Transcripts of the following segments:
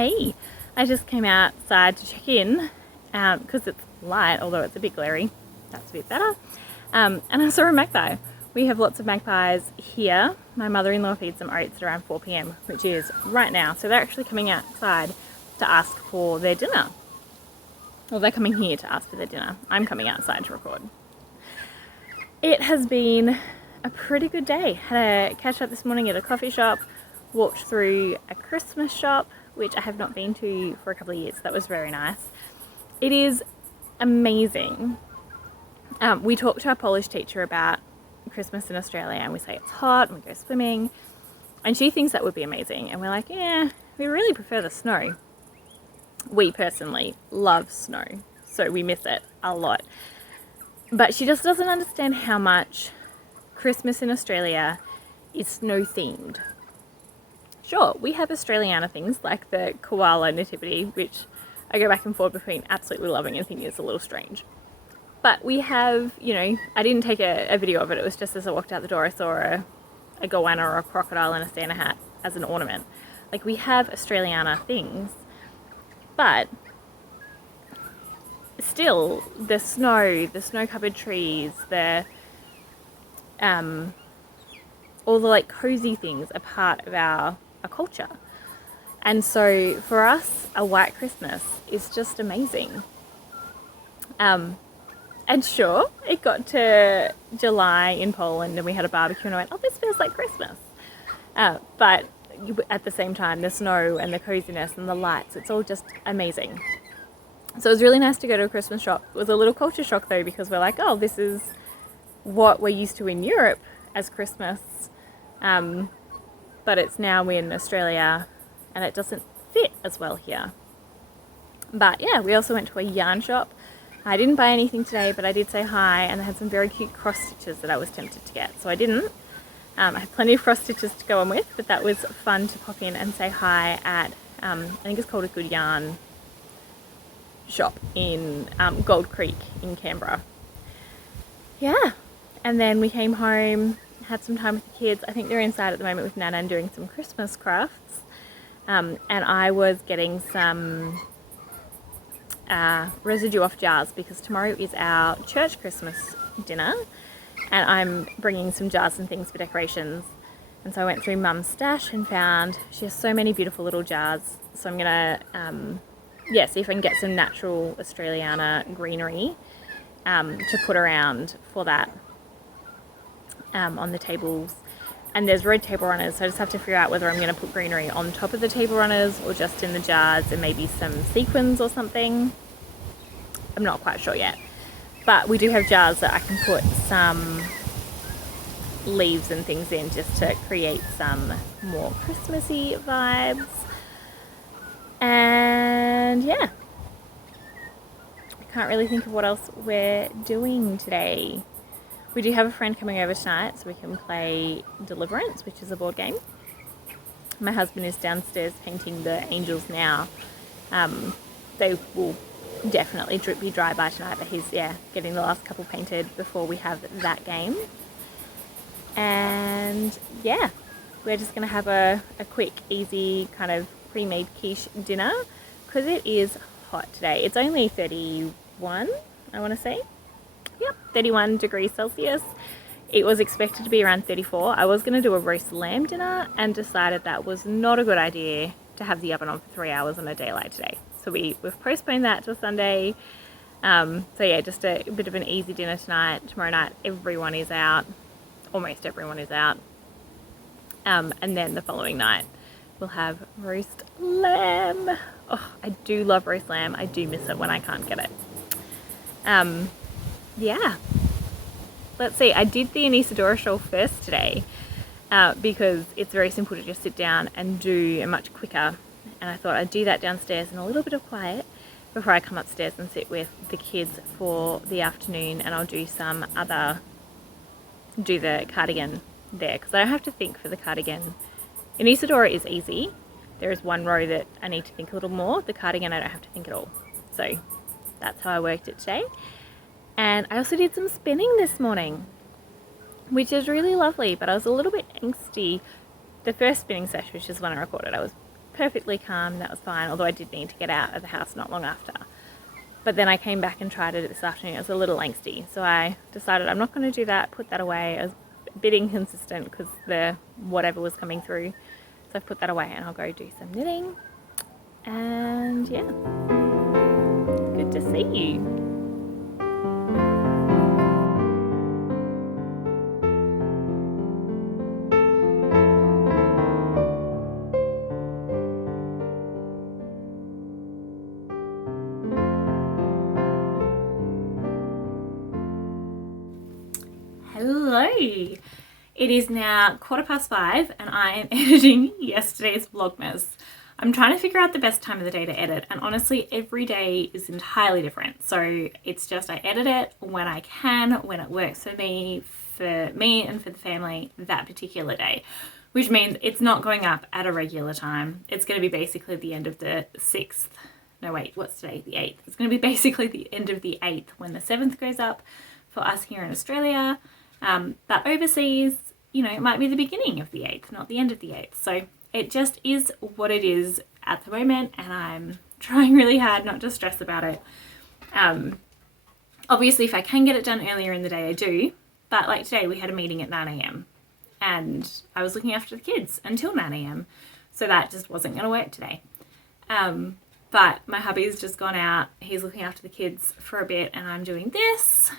Hey, I just came outside to check in because it's light, although it's a bit glary. That's a bit better. And I saw a magpie. We have lots of magpies here. My mother-in-law feeds them oats at around 4 p.m, which is right now. So they're actually coming outside to ask for their dinner. Well, they're coming here to ask for their dinner. I'm coming outside to record. It has been a pretty good day. Had a catch up this morning at a coffee shop, walked through a Christmas shop, which I have not been to for a couple of years. That was very nice. It is amazing. We talked to our Polish teacher about Christmas in Australia and we say it's hot and we go swimming and she thinks that would be amazing and we're like, yeah, we really prefer the snow. We personally love snow, so we miss it a lot. But she just doesn't understand how much Christmas in Australia is snow themed. Sure, we have Australiana things like the koala nativity, which I go back and forth between absolutely loving and thinking it's a little strange. But we have, you know, I didn't take a video of it. It was just as I walked out the door, I saw a goanna or a crocodile in a Santa hat as an ornament. Like, we have Australiana things, but still the snow-covered trees, all the like cozy things are part of our culture. And so for us, a white Christmas is just amazing. And sure, it got to July in Poland and we had a barbecue and I went, oh, this feels like Christmas. But at the same time, the snow and the coziness and the lights, it's all just amazing. So it was really nice to go to a Christmas shop. It was a little culture shock though, because we're like, oh, this is what we're used to in Europe as Christmas. But it's now in Australia and it doesn't fit as well here. But yeah, we also went to a yarn shop. I didn't buy anything today, but I did say hi and they had some very cute cross stitches that I was tempted to get, so I didn't. I had plenty of cross stitches to go on with, but that was fun to pop in and say hi at, I think it's called a Good Yarn shop in Gold Creek in Canberra. Yeah, and then we came home, had some time with the kids. I think they're inside at the moment with Nana and doing some Christmas crafts. And I was getting some residue off jars because tomorrow is our church Christmas dinner and I'm bringing some jars and things for decorations. And so I went through Mum's stash and found she has so many beautiful little jars. So I'm gonna see if I can get some natural Australiana greenery to put around for that on the tables. And there's red table runners, so I just have to figure out whether I'm going to put greenery on top of the table runners or just in the jars and maybe some sequins or something. I'm not quite sure yet. But we do have jars that I can put some leaves and things in just to create some more Christmassy vibes. And yeah, I can't really think of what else we're doing today. We do have a friend coming over tonight so we can play Deliverance, which is a board game. My husband is downstairs painting the angels now. They will definitely be dry by tonight, but he's getting the last couple painted before we have that game. And yeah, we're just going to have a quick, easy kind of pre-made quiche dinner because it is hot today. It's only 31, I want to say. Yep, 31 degrees Celsius. It was expected to be around 34. I was going to do a roast lamb dinner and decided that was not a good idea to have the oven on for 3 hours on a day like today. So we've postponed that till Sunday. So yeah, just a bit of an easy dinner tonight. Tomorrow night everyone is out. Almost everyone is out. And then the following night we'll have roast lamb. Oh, I do love roast lamb. I do miss it when I can't get it. Yeah, let's see. I did the Anisadora shawl first today because it's very simple to just sit down and do and much quicker. And I thought I'd do that downstairs in a little bit of quiet before I come upstairs and sit with the kids for the afternoon. And I'll do the cardigan there because I don't have to think for the cardigan. Anisadora is easy. There is one row that I need to think a little more. The cardigan I don't have to think at all. So that's how I worked it today. And I also did some spinning this morning, which is really lovely, but I was a little bit angsty. The first spinning session, which is when I recorded, I was perfectly calm, that was fine, although I did need to get out of the house not long after. But then I came back and tried it this afternoon. It was a little angsty, so I decided I'm not going to do that, put that away. I was a bit inconsistent because the whatever was coming through, so I've put that away and I'll go do some knitting. And yeah, good to see you. Hello, it is now 5:15 and I am editing yesterday's Vlogmas. I'm trying to figure out the best time of the day to edit, and honestly every day is entirely different. So it's just I edit it when I can, when it works for me and for the family that particular day, which means it's not going up at a regular time. It's going to be basically the end of the 6th. No wait, what's today? The 8th. It's going to be basically the end of the 8th when the 7th goes up for us here in Australia. But overseas, you know, it might be the beginning of the 8th, not the end of the 8th. So it just is what it is at the moment, and I'm trying really hard not to stress about it. Obviously, if I can get it done earlier in the day, I do. But like today, we had a meeting at 9 a.m. and I was looking after the kids until 9 a.m. So that just wasn't going to work today. But my hubby's just gone out. He's looking after the kids for a bit and I'm doing this.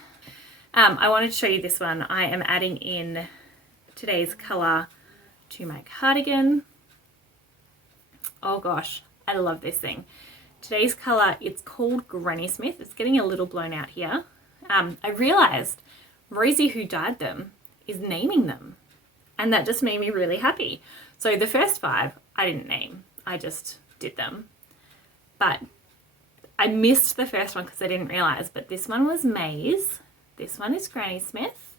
I wanted to show you this one. I am adding in today's colour to my cardigan. Oh gosh, I love this thing. Today's colour, it's called Granny Smith. It's getting a little blown out here. I realised Rosie, who dyed them, is naming them. And that just made me really happy. So the first 5, I didn't name. I just did them. But I missed the first one because I didn't realise. But this one was Maze. This one is Granny Smith,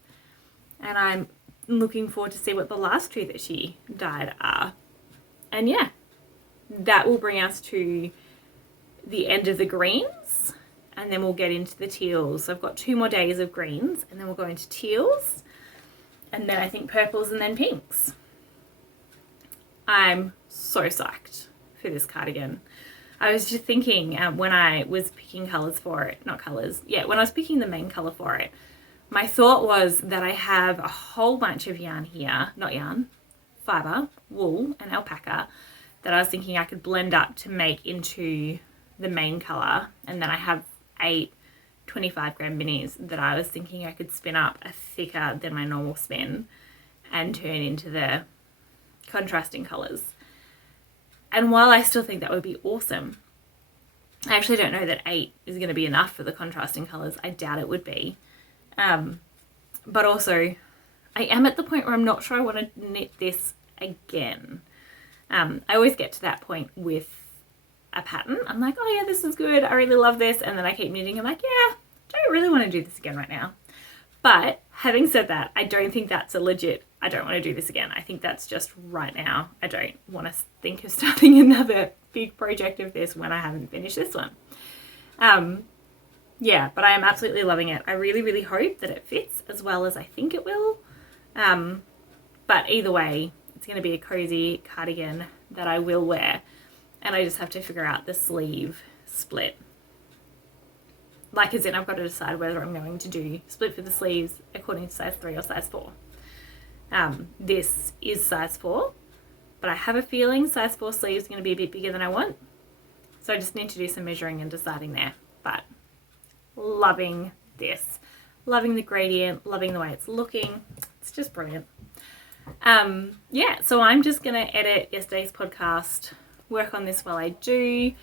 and I'm looking forward to see what the last 2 that she dyed are. And yeah, that will bring us to the end of the greens, and then we'll get into the teals. So I've got 2 more days of greens, and then we'll go into teals, and then I think purples, and then pinks. I'm so psyched for this cardigan. I was just thinking when I was picking colours for it, when I was picking the main colour for it, my thought was that I have a whole bunch of yarn here, fibre, wool and alpaca, that I was thinking I could blend up to make into the main colour, and then I have 8 25-gram minis that I was thinking I could spin up a thicker than my normal spin and turn into the contrasting colours. And while I still think that would be awesome, I actually don't know that 8 is going to be enough for the contrasting colours. I doubt it would be. But also, I am at the point where I'm not sure I want to knit this again. I always get to that point with a pattern. I'm like, oh yeah, this is good. I really love this. And then I keep knitting. I'm like, yeah, don't really want to do this again right now. But having said that, I don't think that's a legit, I don't want to do this again. I think that's just right now. I don't want to think of starting another big project of this when I haven't finished this one. Yeah, but I am absolutely loving it. I really, really hope that it fits as well as I think it will. But either way, it's going to be a cozy cardigan that I will wear. And I just have to figure out the sleeve split. Like as in, I've got to decide whether I'm going to do split for the sleeves according to size 3 or size 4. This is size 4, but I have a feeling size 4 sleeves are going to be a bit bigger than I want. So I just need to do some measuring and deciding there. But loving this. Loving the gradient, loving the way it's looking. It's just brilliant. Yeah, so I'm just going to edit yesterday's podcast, work on this while I do.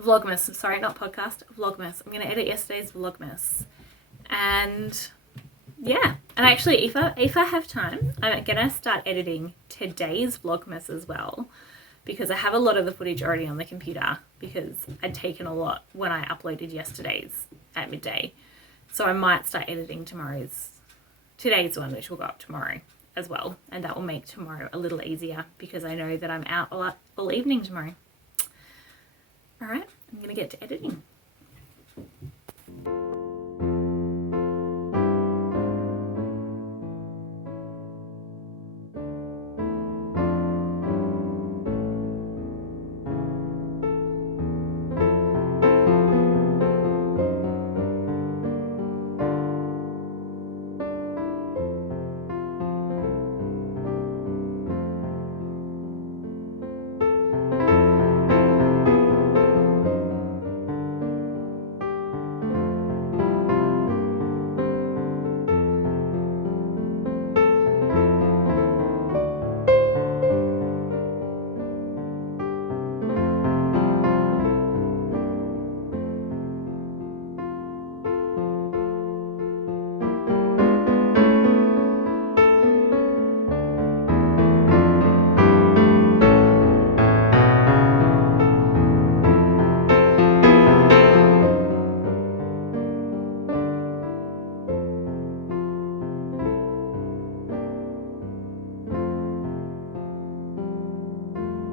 Vlogmas, sorry, not podcast, Vlogmas. I'm going to edit yesterday's Vlogmas. And yeah, and actually if I have time, I'm going to start editing today's Vlogmas as well, because I have a lot of the footage already on the computer because I'd taken a lot when I uploaded yesterday's at midday. So I might start editing today's one, which will go up tomorrow as well. And that will make tomorrow a little easier because I know that I'm out all evening tomorrow. All right, I'm going to get to editing.